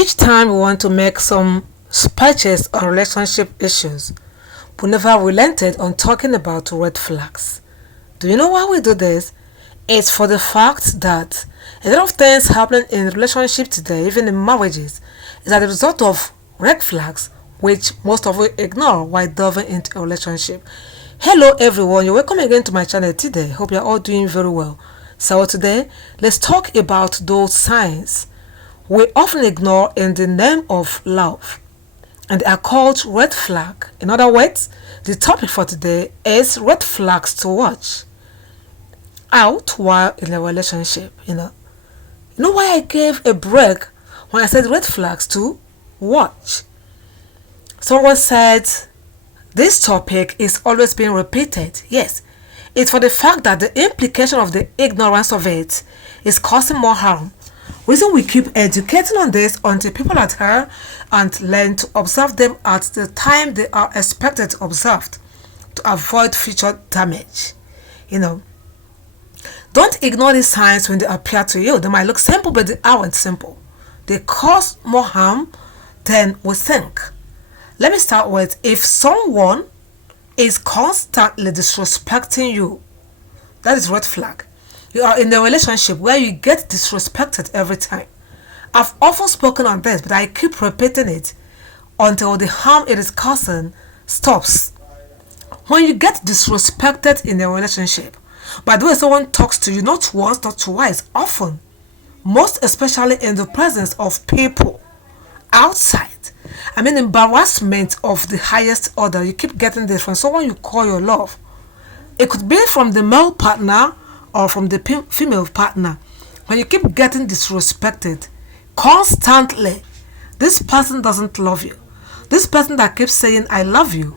Each time we want to make some patches on relationship issues, we never relented on talking about red flags. Do you know why we do this? It's for the fact that a lot of things happening in relationships today, even in marriages, is as a result of red flags which most of us ignore while delving into a relationship. Hello everyone, you're welcome again to my channel today. Hope you're all doing very well. So today, let's talk about those signs we often ignore in the name of love, and they are called red flag. In other words, the topic for today is red flags to watch out while in a relationship. You know why I gave a break when I said red flags to watch? Someone said this topic is always being repeated. Yes, it's for the fact that the implication of the ignorance of it is causing more harm. Reason we keep educating on this until people adhere and learn to observe them at the time they are expected to observe to avoid future damage. You know, don't ignore these signs when they appear to you. They might look simple, but they aren't simple. They cause more harm than we think. Let me start with, if someone is constantly disrespecting you, that is red flag. You are in a relationship where you get disrespected every time. I've often spoken on this, but I keep repeating it until the harm it is causing stops. When you get disrespected in a relationship, by the way someone talks to you, not once, not twice, often, most especially in the presence of people outside, embarrassment of the highest order, you keep getting this from someone you call your love. It could be from the male partner or from the female partner. When you keep getting disrespected constantly, this person doesn't love you. This person that keeps saying I love you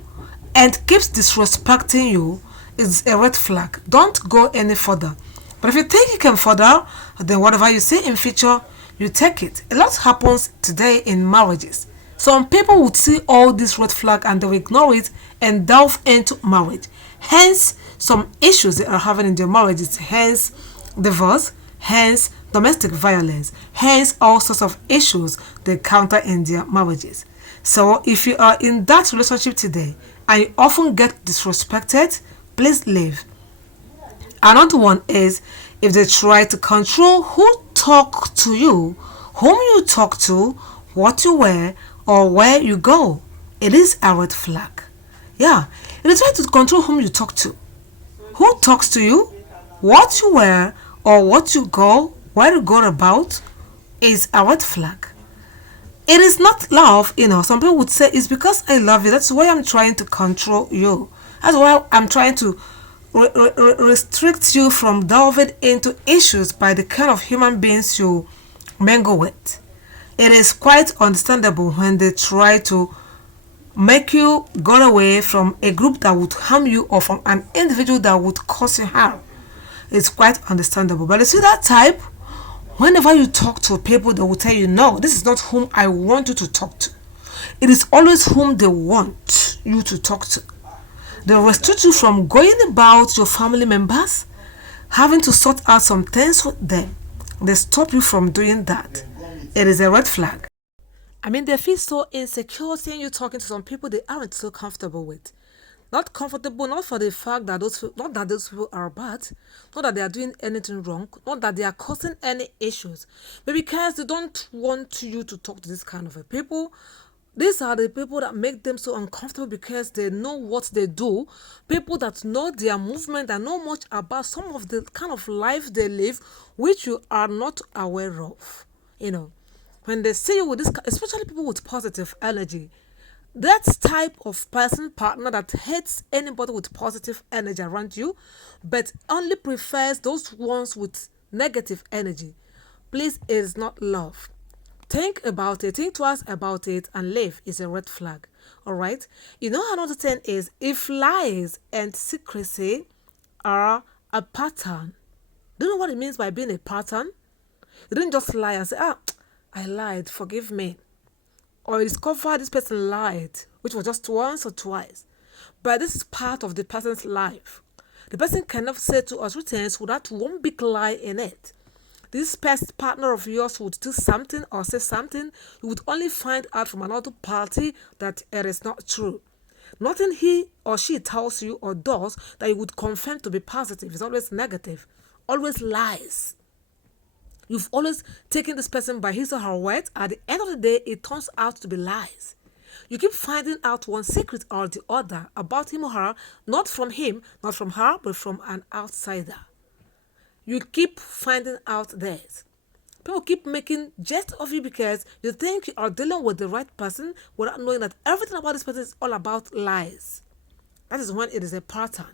and keeps disrespecting you is a red flag. Don't go any further. But if you think you can further, then whatever you see in future, you take it. A lot happens today in marriages. Some people would see all this red flag and they will ignore it and delve into marriage. Hence, some issues they are having in their marriages. Hence, divorce. Hence, domestic violence. Hence, all sorts of issues they encounter in their marriages. So, if you are in that relationship today and you often get disrespected, please leave. Another one is if they try to control who talk to you, whom you talk to, what you wear, or where you go. It is a red flag. Yeah, if they try to control whom you talk to, who talks to you, what you wear, or what you go, where you go about, is a red flag. It is not love. Some people would say it's because I love you. That's why I'm trying to control you. That's why I'm trying to restrict you from delving into issues by the kind of human beings you mingle with. It is quite understandable when they try to make you go away from a group that would harm you or from an individual that would cause you harm. It's quite understandable. But you see that type, whenever you talk to people, they will tell you, no, this is not whom I want you to talk to. It is always whom they want you to talk to. They restrict you from going about your family members, having to sort out some things with them. They stop you from doing that. It is a red flag. They feel so insecure seeing you talking to some people they aren't so comfortable with. Not comfortable, not for the fact that not that those people are bad, not that they are doing anything wrong, not that they are causing any issues, but because they don't want you to talk to this kind of people. These are the people that make them so uncomfortable because they know what they do. People that know their movement and know much about some of the kind of life they live, which you are not aware of. When they see you with this, especially people with positive energy, that type of person, partner that hates anybody with positive energy around you, but only prefers those ones with negative energy. Please, it is not love. Think about it, think twice about it, and leave is a red flag. Alright? Another thing is if lies and secrecy are a pattern. Do you know what it means by being a pattern? You didn't just lie and say, I lied, forgive me. Or you discover this person lied, which was just once or twice. But this is part of the person's life. The person cannot say to us things without one big lie in it. this past partner of yours would do something or say something, you would only find out from another party that it is not true. Nothing he or she tells you or does that you would confirm to be positive. It's always negative, always lies. You've always taken this person by his or her word. At the end of the day, it turns out to be lies. You keep finding out one secret or the other about him or her, not from him, not from her, but from an outsider. You keep finding out this. People keep making jest of you because you think you are dealing with the right person without knowing that everything about this person is all about lies. That is when it is a pattern.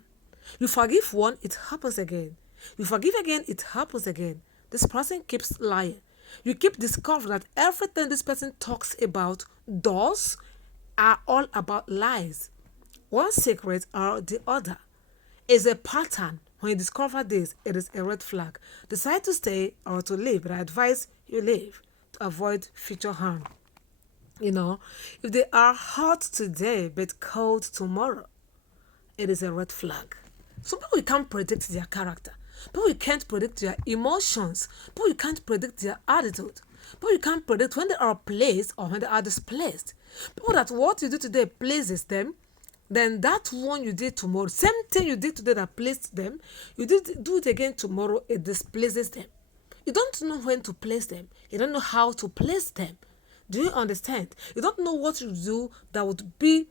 You forgive one, it happens again. You forgive again, it happens again. This person keeps lying. You keep discovering that everything this person talks about, does, are all about lies. One secret or the other is a pattern. When you discover this, it is a red flag. Decide to stay or to leave, but I advise you leave to avoid future harm. If they are hot today but cold tomorrow, it is a red flag. Some people you can't predict their character. People you can't predict their emotions. People you can't predict their attitude. People you can't predict when they are placed or when they are displaced. People that what you do today pleases them, then that one you did tomorrow, same thing you did today that pleased them, you did do it again tomorrow, it displeases them. You don't know when to place them. You don't know how to place them. Do you understand? You don't know what to do that would be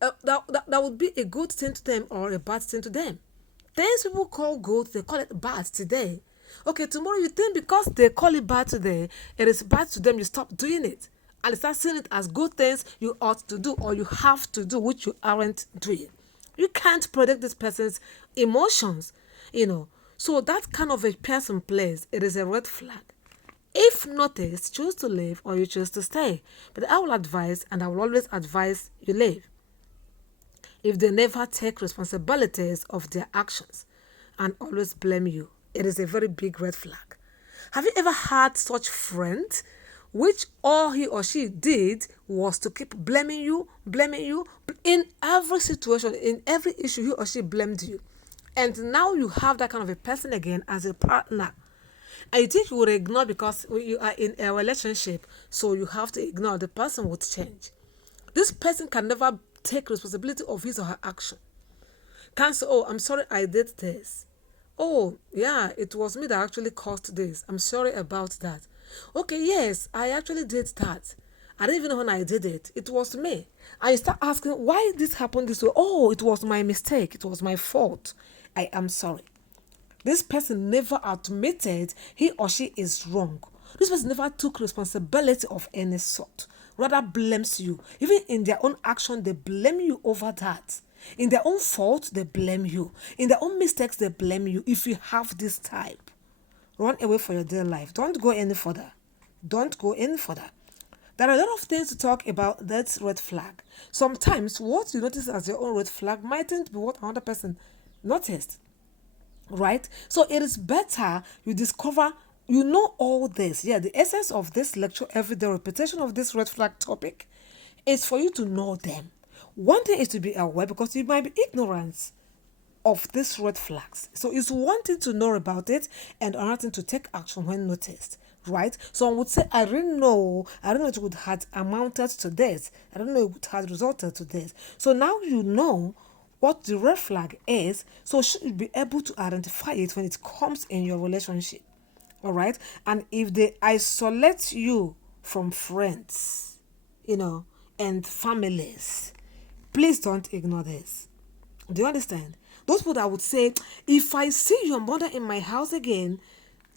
that would be a good thing to them or a bad thing to them. Things people call good, they call it bad today. Okay, tomorrow you think because they call it bad today, it is bad to them, you stop doing it. And start seeing it as good things you ought to do or you have to do, which you aren't doing. You can't predict this person's emotions. So that kind of a person plays, it is a red flag. If noticed, choose to leave or you choose to stay. But I will advise, and I will always advise you leave. If they never take responsibilities of their actions and always blame you, it is a very big red flag. Have you ever had such friend which all he or she did was to keep blaming you in every situation, in every issue he or she blamed you? And now you have that kind of a person again as a partner. And you think you would ignore because you are in a relationship, so you have to ignore. The person would change. This person can never take responsibility of his or her action. Can't say, oh, I'm sorry I did this. Oh, yeah, it was me that actually caused this. I'm sorry about that. Okay, yes, I actually did that. I didn't even know when I did it. It was me. And you start asking, why this happened this way? Oh, it was my mistake. It was my fault. I am sorry. This person never admitted he or she is wrong. This person never took responsibility of any sort. Rather blames you. Even in their own action, they blame you over that. In their own fault, they blame you. In their own mistakes, they blame you. If you have this type, run away for your dear life. Don't go any further. Don't go any further. There are a lot of things to talk about that red flag. Sometimes what you notice as your own red flag mightn't be what another person noticed. Right? So it is better you discover, you know all this. Yeah, the essence of this lecture, everyday repetition of this red flag topic is for you to know them. One thing is to be aware because you might be ignorant of these red flags. So it's one thing to know about it and another thing to take action when noticed. Right? Someone would say, I don't know it would have amounted to this. I don't know it would have resulted to this. So now you know what the red flag is, so you should be able to identify it when it comes in your relationship. All right? And if they isolate you from friends, and families, please don't ignore this. Do you understand? Those people that would say, if I see your mother in my house again,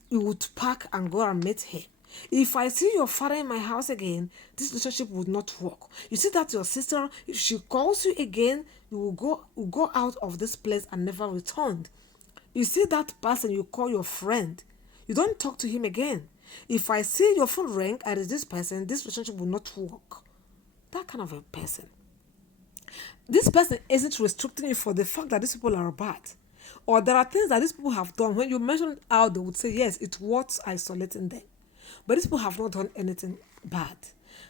you would pack and go and meet him. If I see your father in my house again, this relationship would not work. You see that your sister, if she calls you again, you will go out of this place and never return. You see that person you call your friend, you don't talk to him again. If I see your phone ring and it's this person, this relationship will not work. That kind of a person. This person isn't restricting you for the fact that these people are bad. Or there are things that these people have done. When you mention it out, they would say, yes, it's what's isolating them. But these people have not done anything bad.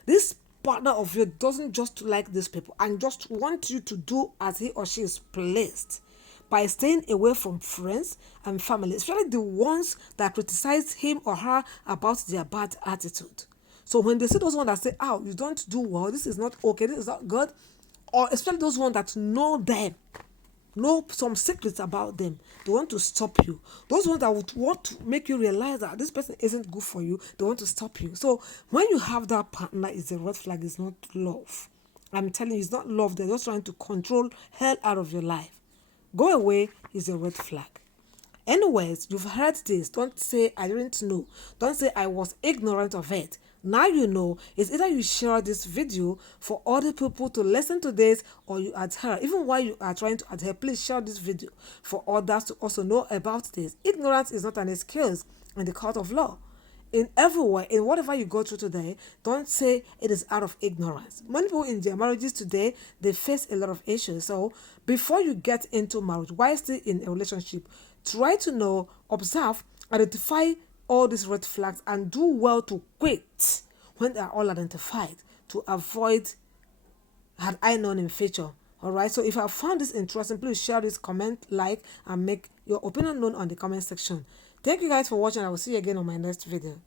This partner of yours doesn't just like these people and just want you to do as he or she is pleased. by staying away from friends and family, especially the ones that criticize him or her about their bad attitude. So when they see those ones that say, "Oh, you don't do well, this is not okay, this is not good," or especially those ones that know them, know some secrets about them, they want to stop you. Those ones that would want to make you realize that this person isn't good for you, they want to stop you. So when you have that partner, it's a red flag, it's not love. I'm telling you, it's not love. They're just trying to control hell out of your life. Go away is a red flag. Anyways, you've heard this. Don't say I didn't know. Don't say I was ignorant of it. Now you know. It's either you share this video for other people to listen to this, or you adhere. Even while you are trying to adhere, please share this video for others to also know about this. Ignorance is not an excuse in the court of law. In everywhere, in whatever you go through today, don't say it is out of ignorance. Many people in their marriages today, they face a lot of issues. So before you get into marriage, while still in a relationship, try to know, observe, identify all these red flags, and do well to quit when they are all identified, to avoid had I known in future. Alright, so if you have found this interesting, please share this, comment, like, and make your opinion known on the comment section. Thank you guys for watching. I will see you again on my next video.